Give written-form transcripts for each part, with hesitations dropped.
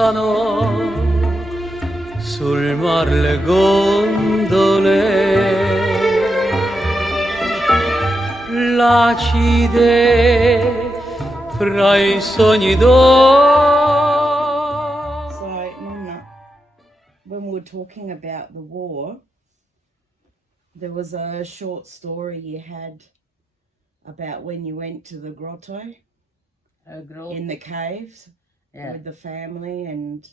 passano sul mar le gondole l'acide fra i sogni d'oro. So, Nonna, when we were talking about the war, there was a short story you had about when you went to the grotto in the caves with the family, and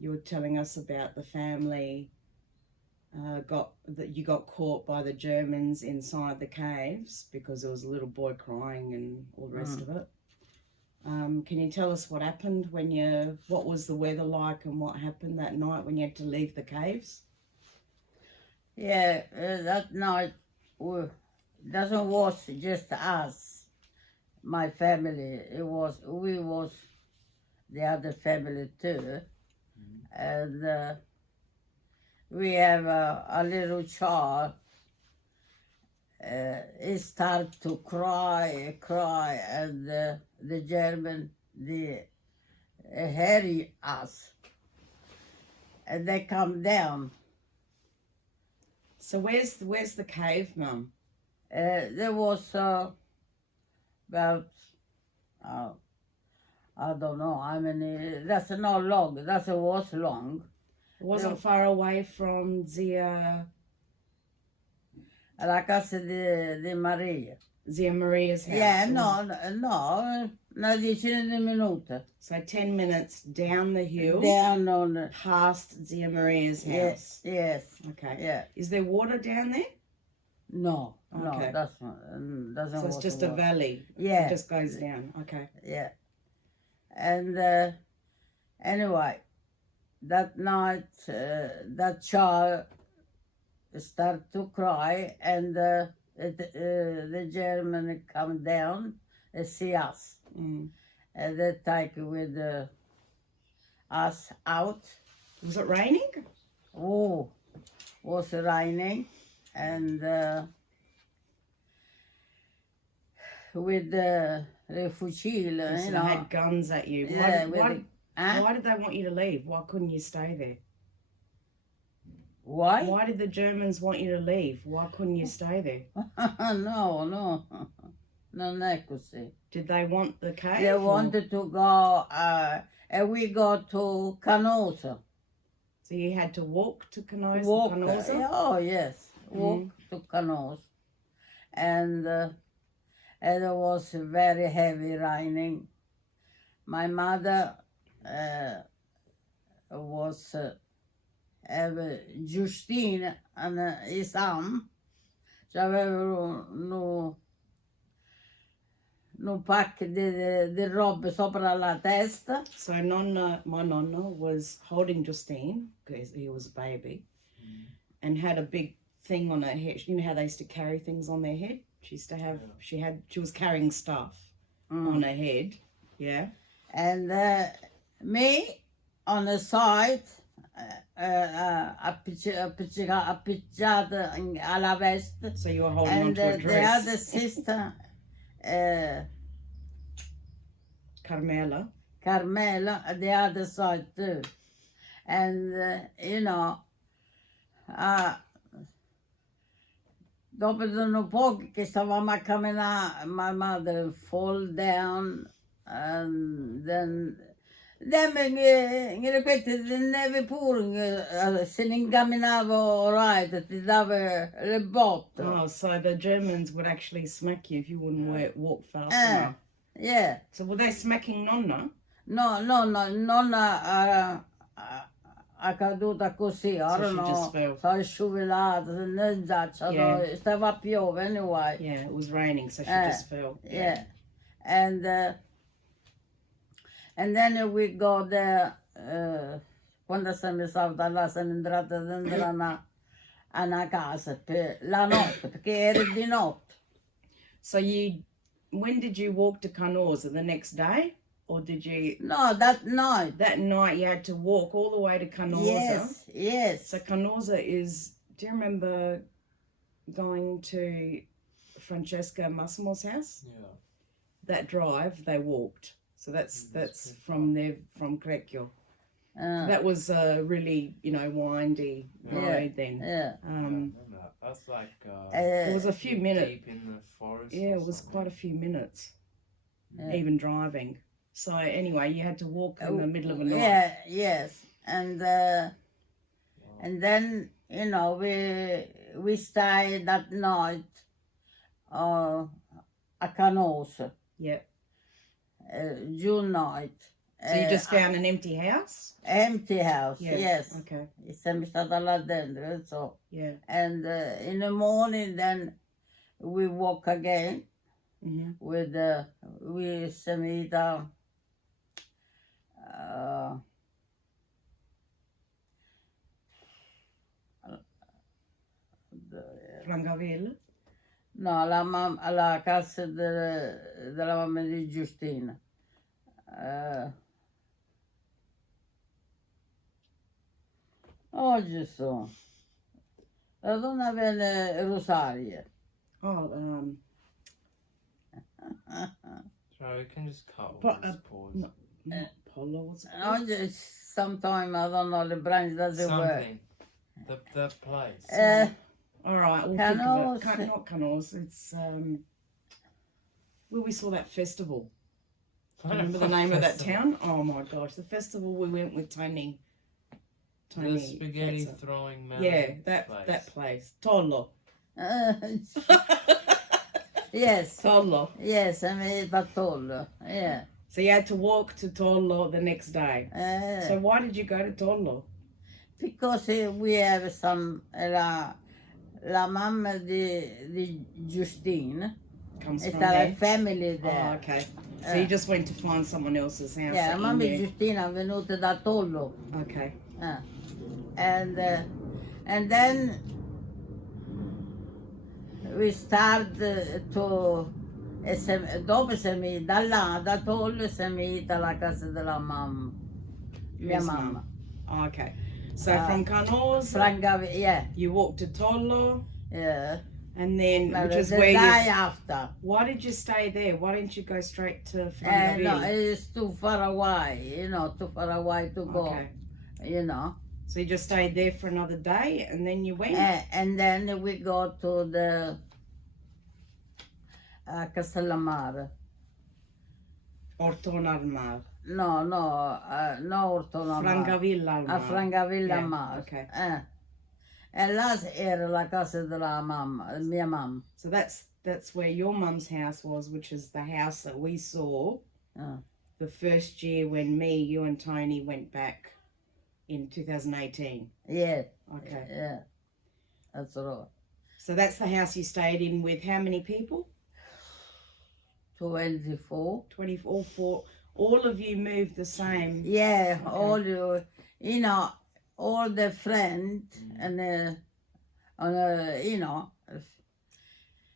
you were telling us about the family you got caught by the Germans inside the caves because there was a little boy crying and all the rest of it. Can you tell us what happened what was the weather like and what happened that night when you had to leave the caves? Yeah, that night that was just us, my family. We was the other family too, and we have a little child. He started to cry, and the German harry us, and they come down. So where's the cave, Mum? There was about, I don't know how many, that's not long, that was long. It wasn't far away from Zia La casa di Maria. Maria's house. Yeah, una decina di minuti. So 10 minutes down the hill, Down on past Zia Maria's house. Yes. Okay. Yeah. Is there water down there? No, Okay. that's not, doesn't. So it's just a valley. Yeah. It just goes down. Okay. Yeah. And anyway, that night, that child started to cry, and the German come down and see us. Mm. And they take with us out. Was it raining? Oh, was raining, and with the fucile, So you they know. had guns at you. Yeah, Why did they want you to leave? Why couldn't you stay there? Why? Why did the Germans want you to leave? Why couldn't you stay there? No, non è così. Did they want the cave? They wanted to go, and we go to Canosa. So you had to walk to Canosa? Walk. Canosa? Oh yes, walk to Canosa, and it was very heavy raining. My mother was Justine and his arm. C'avevano un pacco di robe sopra la testa. So my Nonna was holding Justine, because he was a baby, and had a big thing on her head. You know how they used to carry things on their head? She used to have, she was carrying stuff on her head, yeah. And me on the side, appicciata alla veste. So you were holding And onto a the dress. other sister, Carmela. Carmela, at the other side too. And, you know, dopo un po' che stavamo a camminare, my mother fall down, and then mi ripeto, neve pure, se ne incamminavo right, ti dava le botte. Oh, so the Germans would actually smack you if you wouldn't walk fast enough. Yeah. So were they smacking Nonna? No, Nonna caduta così, I don't she know, just fell. so scivolata, nel ghiaccio, stava a piove anyway. Yeah, it was raining, so she just fell. Yeah. And then we go there, quando siamo stati là, siamo entrati dentro una casa per la notte, perché era di notte. So when did you walk to Canosa? The next day? Or did you... No, that night. That night you had to walk all the way to Canosa. Yes. So Canosa is... Do you remember going to Francesca Massimo's house? Yeah. That drive, they walked. So that's from there, from Crecchio. Uh, That was a really, windy road then. yeah. I remember that. That's like It was a few minutes. deep in the forest. Yeah, or it was something. quite a few minutes, Yeah. even driving. So anyway, you had to walk in the middle of the night. Yeah, yes, and Wow. then we stayed that night a canoes, Yeah. June night. So you just found an empty house? Empty house, Yeah. yes. Okay. Siamo stati là dentro, so. Yeah. And in the morning, then we walk again Hmm. with we Semita. Francavilla? No, alla casa della mamma di Giustina. Oggi sono. La donna venne Rosaria. Oh, So we can just cut all But, this pause. no. not Polo, what's it called? Oggi sometime I don't know the branch doesn't work. Something. The place. All right, we'll Canoes. think of it. Not Canoes, it's where we saw that festival. Remember the name of that town? Oh my gosh, the festival we went with Tony. The spaghetti Fetzer. throwing man. Yeah, that place. Tollo. Yes, Tollo. yes, I mean Patollo. Yeah. So you had to walk to Tollo the next day. So why did you go to Tollo? Because we have some la mamma di Justine. Comes It's from a there. family there. Oh, okay. So you just went to find someone else's house. Yeah, la in mamma di there. Giustina è venuta da Tollo. Okay. And then we start to dopo da là, da Tollo siamo andati alla casa della mamma. Mia Whose mamma. Oh, okay. So from Canoes, Yeah, you walked to Tollo, yeah. and then But which is the where day you. after. Why did you stay there? Why didn't you go straight to No, Francavilla? it's too far away, too far away to go, Okay. So you just stayed there for another day, and then you went. And then we go to the Castellamare. Orton al Mar. No, Ortolamare. Francavilla al Mar. A Francavilla Yeah, Mare. okay. E là era la casa della mamma, mia mamma. So that's where your mum's house was, which is the house that we saw the first year when me, you, and Tony went back in 2018. Yeah. Okay. Yeah. That's right. So that's the house you stayed in with how many people? 24. 24. All of you moved the same. Yeah, Okay. all the friends and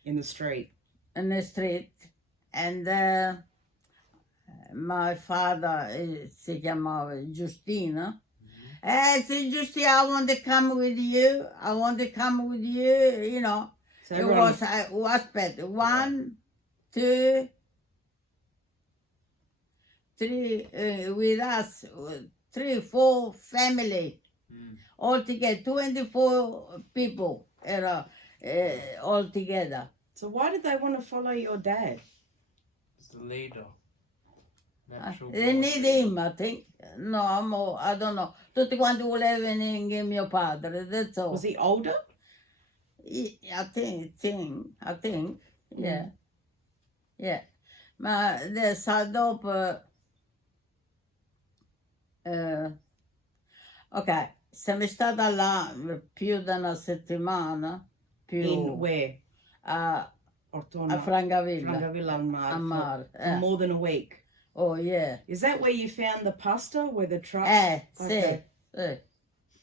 In the street. in the street, and my father si chiamava Giustina. Say, Justina, I want to come with you. I want to come with you. So It everyone- was better. 1, 2, 3 with us. 3, 4 family. All together, 24 people all together. So why did they want to follow your dad? It's the leader. Natural They born. need him, I think. No, I don't know. Tutti quanti volevano in mio padre, that's all. Was he older? I think, yeah. Yeah. Ma adesso dopo... ok, siamo stata là più di una settimana, In where? a Orton Francavilla, Francavilla al Mar. a mare. For more than a week. Oh, yeah. Is that where you found the pasta? Where the truck? Sì, Okay. sì.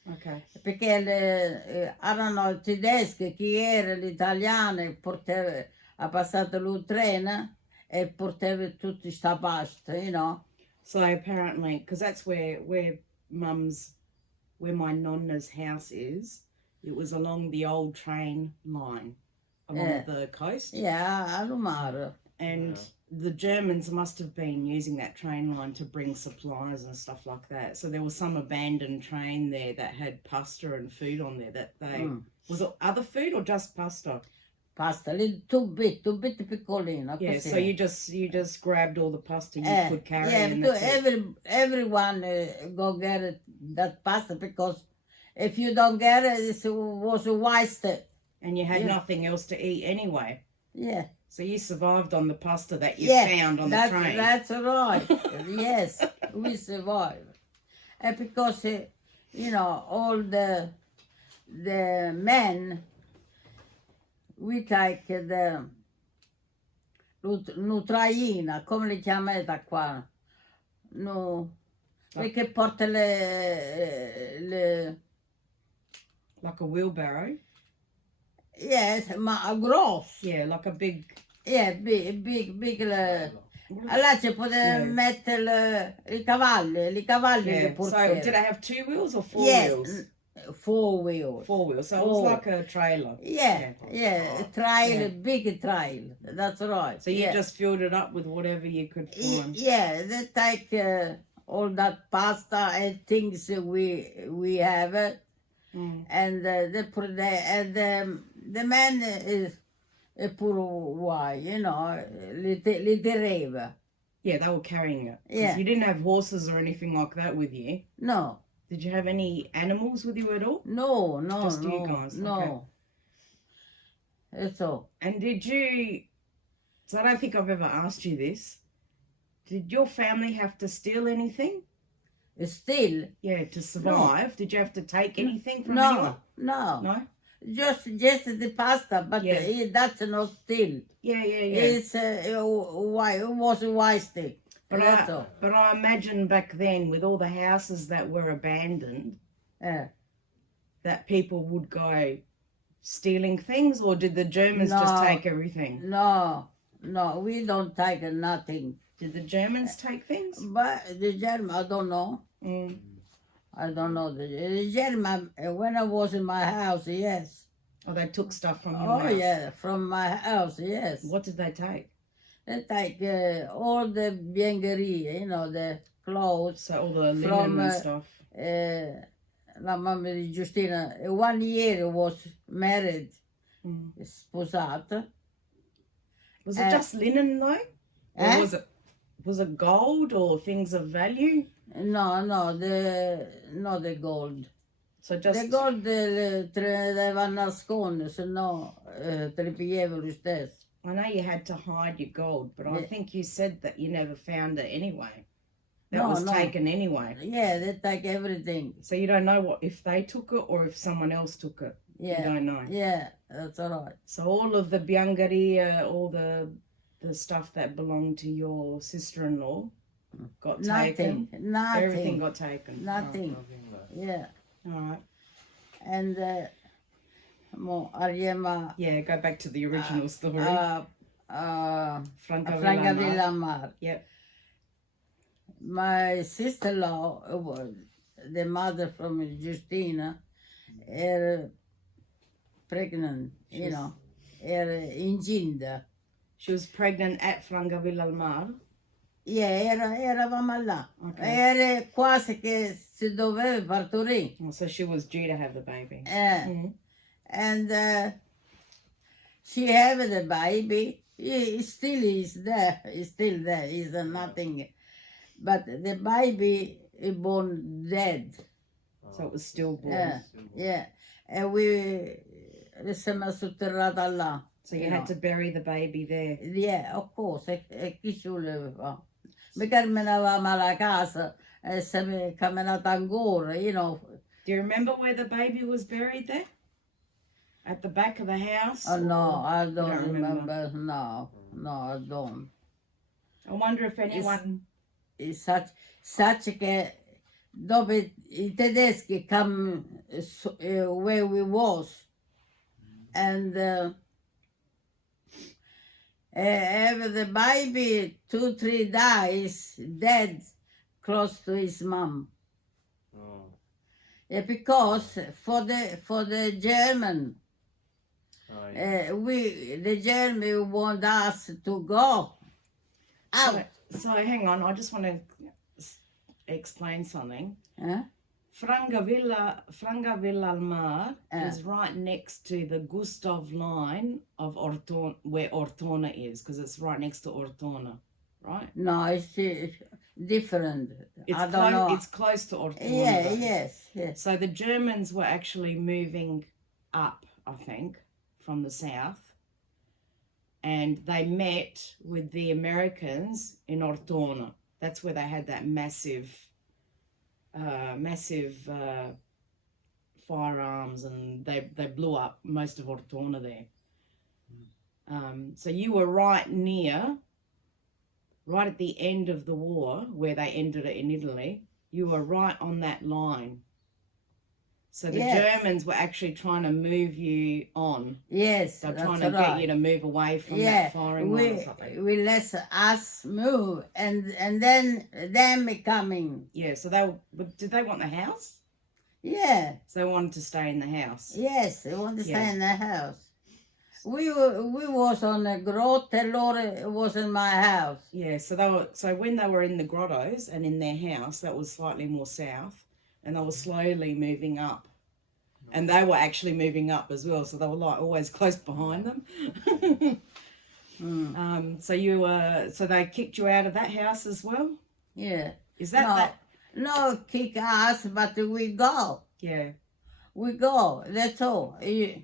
Okay. Perché erano tedeschi, chi era l'italiano, ha passato il treno e portava tutta sta pasta, So apparently, because that's where my nonna's house is, it was along the old train line along Yeah. the coast. Yeah, al mare. And the Germans must have been using that train line to bring supplies and stuff like that. So there was some abandoned train there that had pasta and food on there that they... Was it other food or just pasta? Pasta, little too bit piccolino. Yeah, così. so you just grabbed all the pasta you could carry and to that's it. everyone go get that pasta because if you don't get it, it was a waste. And you had Yeah. nothing else to eat anyway. Yeah. So you survived on the pasta that you Yeah, found on the train. That's right. Yes, we survived. And because, you know, all the men, we take the nutraina, come le chiamate qua? No, che porta le... Like a wheelbarrow? Yes, ma gross. Yeah, like a big... Yeah, big allora ci poteva mettere i cavalli le Yeah. So portiere. did I have 2 wheels or 4 Yes, wheels? 4 wheels. 4 wheels. So it was Oh. like a trailer. Yeah, a trail, Yeah. big trail. That's right. So you yeah. just filled it up with whatever you could find. Yeah, they take all that pasta and things we have it, and they put there. And the man is a poor why, you know, li teneva. Yeah, they were carrying it. 'Cause Yeah. You didn't have horses or anything like that with you. No, Did you have any animals with you at all? no, Just you guys, no. It's all. And did you... So I don't think I've ever asked you this. Did your family have to steal anything? Still, Yeah, to survive. Did you have to take anything from no, anyone? no. No? Just the pasta, but Yeah. That's not still. Yeah. It's why it was a wise thing. But That's all. I imagine back then with all the houses that were abandoned, that people would go stealing things, or did the Germans just No. take everything? No, we don't take nothing. Did the Germans take things? But the German, I don't know. Mm. I don't know. The German, when I was in my house, yes. Oh, they took stuff from your Oh, house? yeah, from my house, yes. What did they take? They take all the biancherie, you know, the clothes. So all the linen From, and stuff. La mamma di Giustina, 1 year was married, Mm. sposata. Was it just linen though? Or Eh? was it gold or things of value? No, the gold. So just The gold te le dava nascondere, se no te le pigliava lo stesso. I know you had to hide your gold, but I Yeah. think you said that you never found it anyway. That No, was no. taken anyway. Yeah, they take everything. So you don't know what if they took it or if someone else took it. Yeah, You don't know. yeah, that's all right. So all of the biancheria, all the stuff that belonged to your sister-in-law got taken. Everything Nothing, got taken. nothing. Nothing left. Yeah, All right. and mo arriviamo Yeah, go back to the original story. a Francavilla. Francavilla. Yep. My sister-in-law, the mother from Justina, era pregnant, you know, era incinta. She was pregnant at Francavilla al Mar. Yeah, eravamo là. Okay. Era quasi che si doveva partorire. Oh, so she was due to have the baby. Mm. And she had the baby. He still is there. He's still there. He's nothing. But the baby is born dead. So it was stillborn. Yeah, yeah. And we siamo sotterrata là. So you had to bury the baby there. Yeah, of course. E chi ci voleva? Mica camminavamo alla casa e siamo camminati ancora, you know. Do you remember where the baby was buried there? At the back of the house? Oh, no, or- I You don't remember. No, I don't. I wonder if anyone... It's such che dopo I tedeschi come where we was and have the baby 2-3 days dead close to his mom. Oh. Yeah, because for the German Oh, yeah. the German want us to go Out. So hang on, I just want to explain something. Huh? Frangavilla al Mar is right next to the Gustav line of Ortona, where Ortona is, because it's right next to Ortona, right? No, it's different. It's I don't know. It's close to Ortona. Yeah, though. yes. So the Germans were actually moving up, I think, from the south, and they met with the Americans in Ortona. That's where they had that massive firearms, and they blew up most of Ortona there. So you were right at the end of the war, where they ended it in Italy. You were right on that line. So the Germans were actually trying to move you on. Yes, They're that's trying to get you to move away from that firing line or something. We let us move, and then them coming. Yeah, so did they want the house? Yeah. So they wanted to stay in the house. Yes, they want to stay in the house. We was on the grotto, Lord was in my house. Yeah, so when they were in the grottos and in their house, that was slightly more south, and they were slowly moving up. And they were actually moving up as well, so they were like always close behind them. So they kicked you out of that house as well? Yeah. Is that No, kick us, but we go. Yeah. We go. That's all. We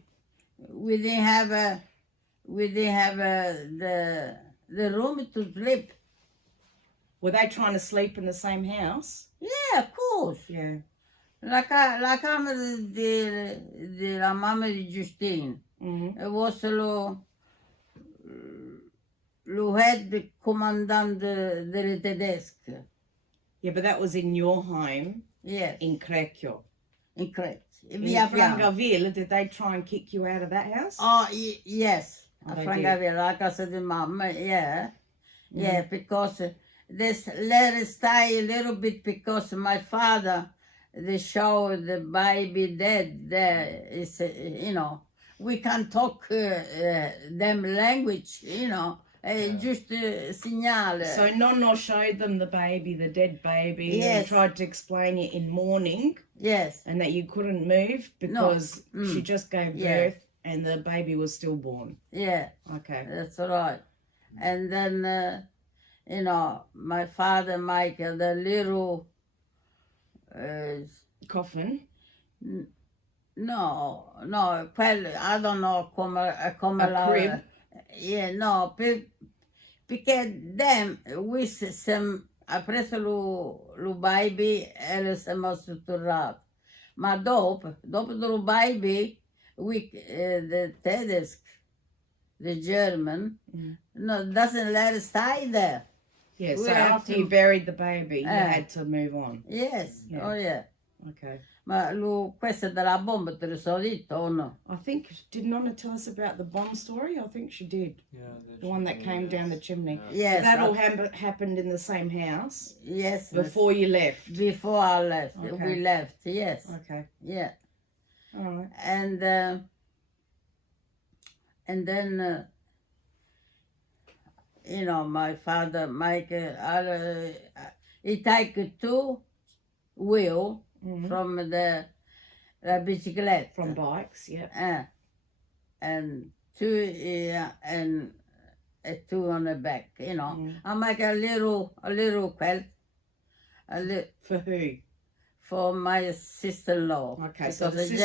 didn't have the room to sleep. Were they trying to sleep in the same house? Yeah, of course. Yeah. La camera della mamma di Justine. Mm-hmm. Was lo head commandant delle tedesche. Yeah, but that was in your home. Yes. In Crecchio. In Crete. In Frangaville, did they try and kick you out of that house? Oh, yes. Oh, Frangaville, la casa di mamma, yeah. Yeah, because this let it stay a little bit, because my father, they show the baby dead there. Is, we can talk them language, just signal. So Nonna showed them the dead baby, and tried to explain it in mourning. Yes. And that you couldn't move because she just gave birth and the baby was stillborn. Yeah. Okay. That's right. And then, my father, Michael, the little... coffin? No, I don't know, a crib? Yeah, no, perché them, we ha preso lo baby e lo siamo strutturati. Ma dopo lo baby, the Tedesco, the German, doesn't let us stay there. Yeah, so after you buried the baby, you had to move on. Yes, oh yeah. Okay. Ma questo della bomba te lo so detto o no? I think, did Nonna tell us about the bomb story? I think she did. Yeah, the one that came down the chimney. Yes. That all happened in the same house? Yes. Before you left? Before I left. Okay. We left, yes. Okay. Yeah. All right. And then, my father, Michael, he take 2 wheels from the biciclette. From bikes, yeah. And 2 and 2 on the back, I make a little quilt. For who? For my sister-in-law. Okay, so because the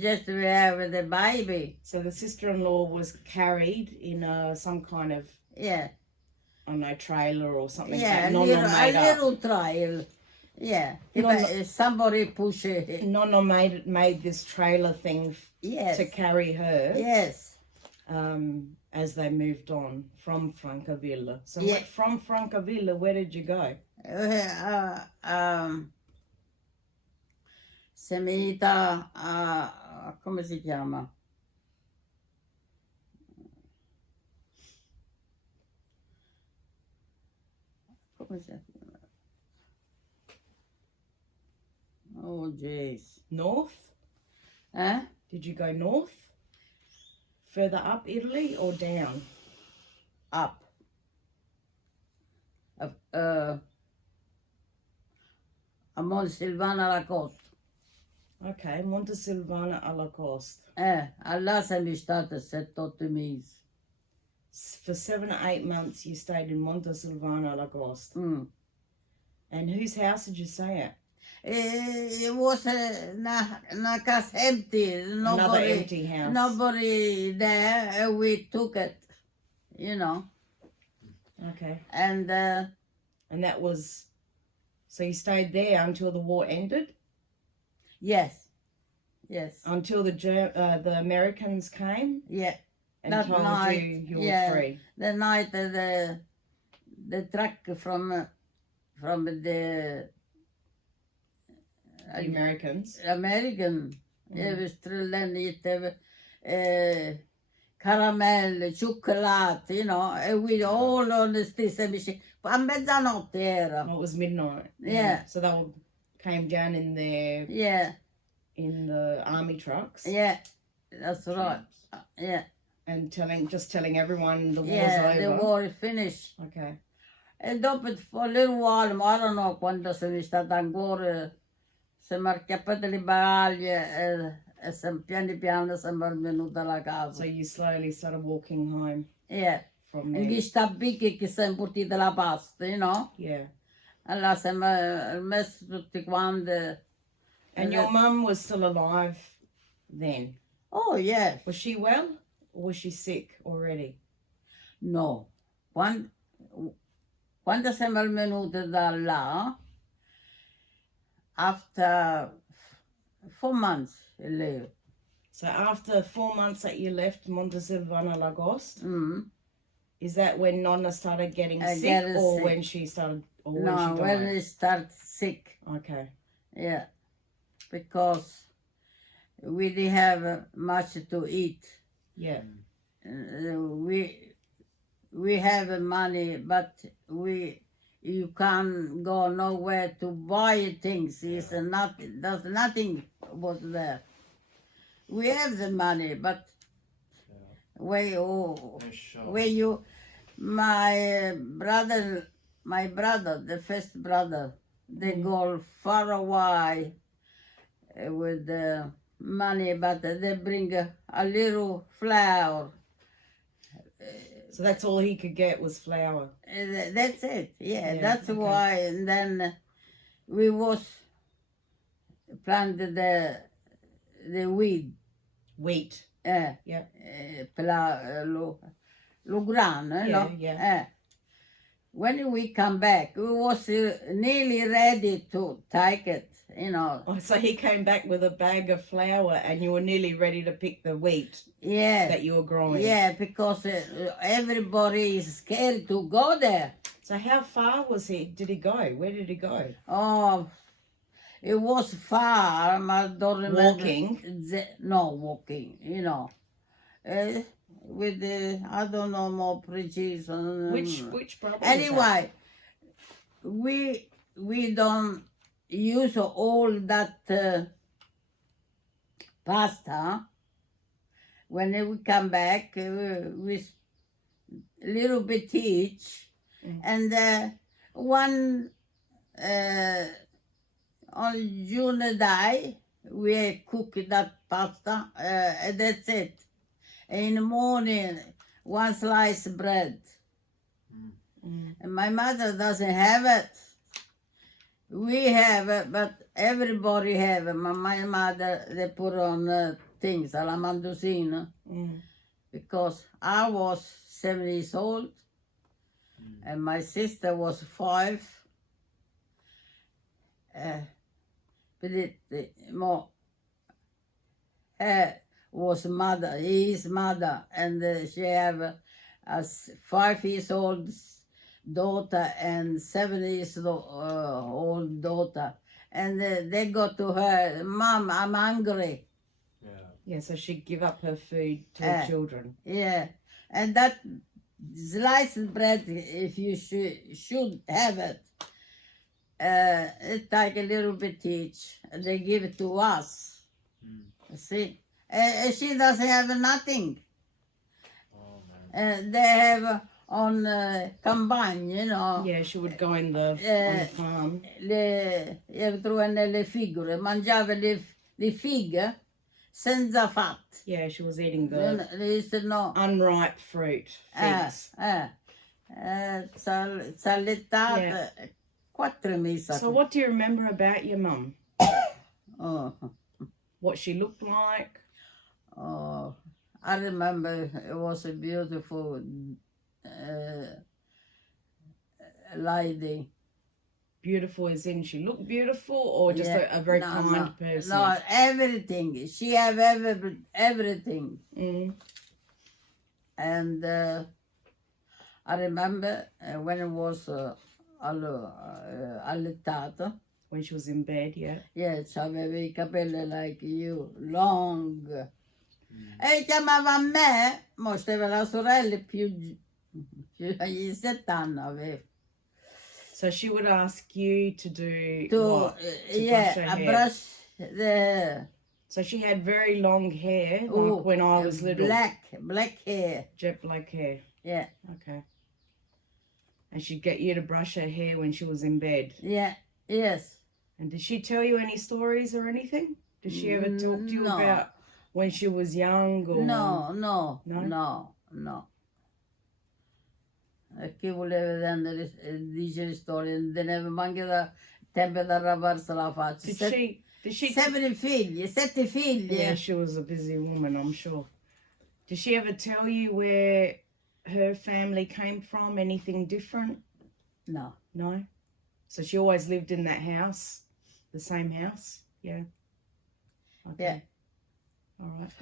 just we have the baby. So the sister-in-law was carried in some kind of, I don't know, trailer or something. Yeah, that a little trail. Yeah, somebody push it. Nonna made this trailer thing to carry her. Yes. As they moved on from Francavilla. So from Francavilla, where did you go? Semita, come si chiama? Come si chiama? Oh, jeez. North? Eh? Did you go north? Further up Italy or down? Up. a Monsilvana la Costa. Okay, Montesilvana alla Costa. Là siamo state 7-8 mesi. For 7 or 8 months you stayed in Montesilvana alla Costa. Mm. And whose house did you stay at? It was na casa empty. Another empty house. Nobody there. We took it, you know. Okay. And that was, so you stayed there until the war ended? yes. Until the Americans came Yeah. and That told night, you were free? The night the truck from the Americans? American. Vi strillade lite caramel, chocolate, you know, and we all on the stessa machine. A mezzanotte era. Oh, it was midnight. Yeah. So they all came down in their in the army trucks. Yeah, that's right. Yeah. And just telling everyone the war's over. The war is finished. Okay. E dopo for a little while, ma I don't know quando sono stata ancora, siamo acchiappate le bagaglie e siamo piano siamo venuti alla casa. So you slowly started walking home Yeah. from E there. gli stabicchi che siamo portati la pasta, you know? Yeah. Allora siamo messi tutti quanti. And your mum was still alive then? Oh, yes. Was she well or was she sick already? No. Quando siamo venuti da là, after 4 months, lei. So after 4 months that you left Montesilvana Lagost, is that when Nonna started getting sick or sick. when she started, or when No, she died? when we start sick. Okay. Yeah. Because we didn't have much to eat. Yeah. We have money, but you can't go nowhere to buy things. There's nothing was there. We have the money, but my brother, the first brother, they go far away with the money, but they bring a little flour. So that's all he could get was flour. That's it. Yeah, that's okay. why. And then we was planted the wheat. Wheat. Yeah. Lo grano, no? Yeah. When we come back, we was nearly ready to take it, you know. Oh, so he came back with a bag of flour and you were nearly ready to pick the wheat that you were growing. Yeah, because everybody is scared to go there. So how far did he go? Where did he go? Oh, it was far. I don't remember. Walking? No, walking, you know. With the, I don't know, more preaches. Which brother? Anyway, we don't use all that pasta. When we come back, we little bit each, and one on June day we cook that pasta. And that's it. In the morning, one slice bread. And my mother doesn't have it. We have it, but everybody have it. My mother, they put on things, alla mandosina, because I was 7 years old, and my sister was 5. But was mother, his mother, and she have a 5 years old daughter and 7 years old daughter, and they go to her, Mom, I'm hungry. Yeah, so she'd give up her food to her children. Yeah, and that sliced bread, if you should have it, it take a little bit each. They give it to us. See, she doesn't have nothing. They have on campagne, you know. Yeah, she would go in the on the Eh, farm. Io trovo nelle figure, mangiava le fighe senza fat. Yeah, she was eating Non, the no, unripe fruit, figs. S'ha allettato 4 mesi. So what do you remember about your mum? Oh, What she looked like? oh, I remember it was a beautiful lady. Beautiful as in she looked beautiful, or just Yeah, a very no, kind person? No, everything. She have everything. Mm. And I remember when it was allettato, When she was in bed, yeah. yes, aveva I capelli like you, long. E chiamava me, mo stava la sorella più agli 7 anni aveva. So she would ask you to do To, what? To yeah, brush her I hair. brush the So she had very long hair, like when I was little. black hair. Jet black hair. Yeah, Okay. And she'd get you to brush her hair when she was in bed. yeah, yes. And did she tell you any stories or anything? Did she ever talk to you No. about when she was young? Or... No. No? E chi voleva dice le storie, non teneva manco da tempo da ravarsi la faccia. Did she 7 figli, 7 figli. Yeah, she was a busy woman, I'm sure. Did she ever tell you where her family came from? Anything different? No. No? So she always lived in that house? The same house? Yeah. Okay. Yeah. All right.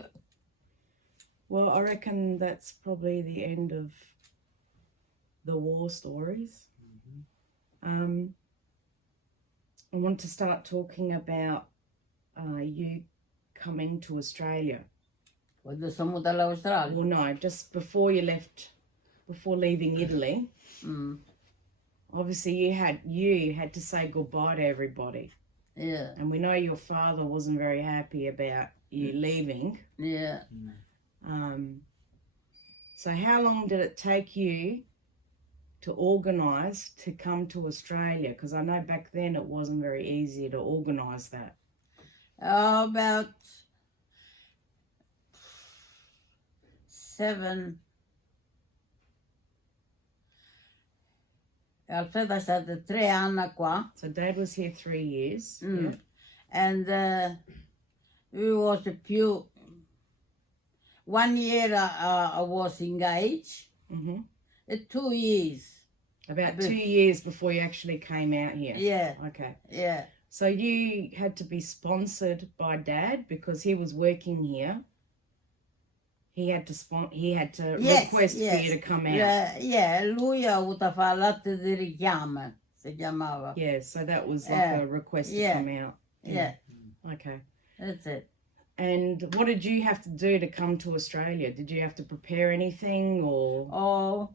Well, I reckon that's probably the end of the war stories. I want to start talking about you coming to Australia. Quando sono venuta all'Australia. Well, no, just before you left, before leaving Italy. Obviously, you had to say goodbye to everybody. Yeah. And we know your father wasn't very happy about you leaving. Yeah. So how long did it take you to organise to come to Australia? Because I know back then it wasn't very easy to organise that. About 7. Alfredo è stato 3 anni qua. So Dad was here 3 years. Yeah. And we was a few. 1 year I was engaged. 2 years. About 2 years before you actually came out here. Yeah. Okay. Yeah. So you had to be sponsored by Dad because he was working here. He had to request for you to come out. Yeah, lui ha avuto a fare l'atto di richiamo, si chiamava. Yeah, so that was like a request to come out. Yeah. Okay. That's it. And what did you have to do to come to Australia? Did you have to prepare anything or? Oh,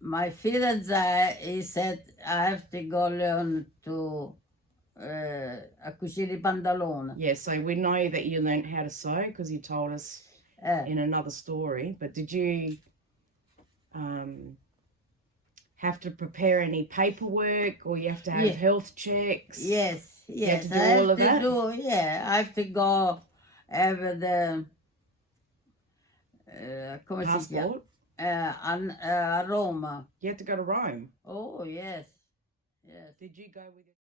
my fiance, he said I have to go learn to a cucire i pantaloni. Yeah, so we know that you learned how to sew because you told us in another story. But did you have to prepare any paperwork or you have to have health checks? Yes. You have to do all of that? I have to go have the come si chiama? Passport? A Roma. You had to go to Rome. Oh, yes. Yes. Did you go with your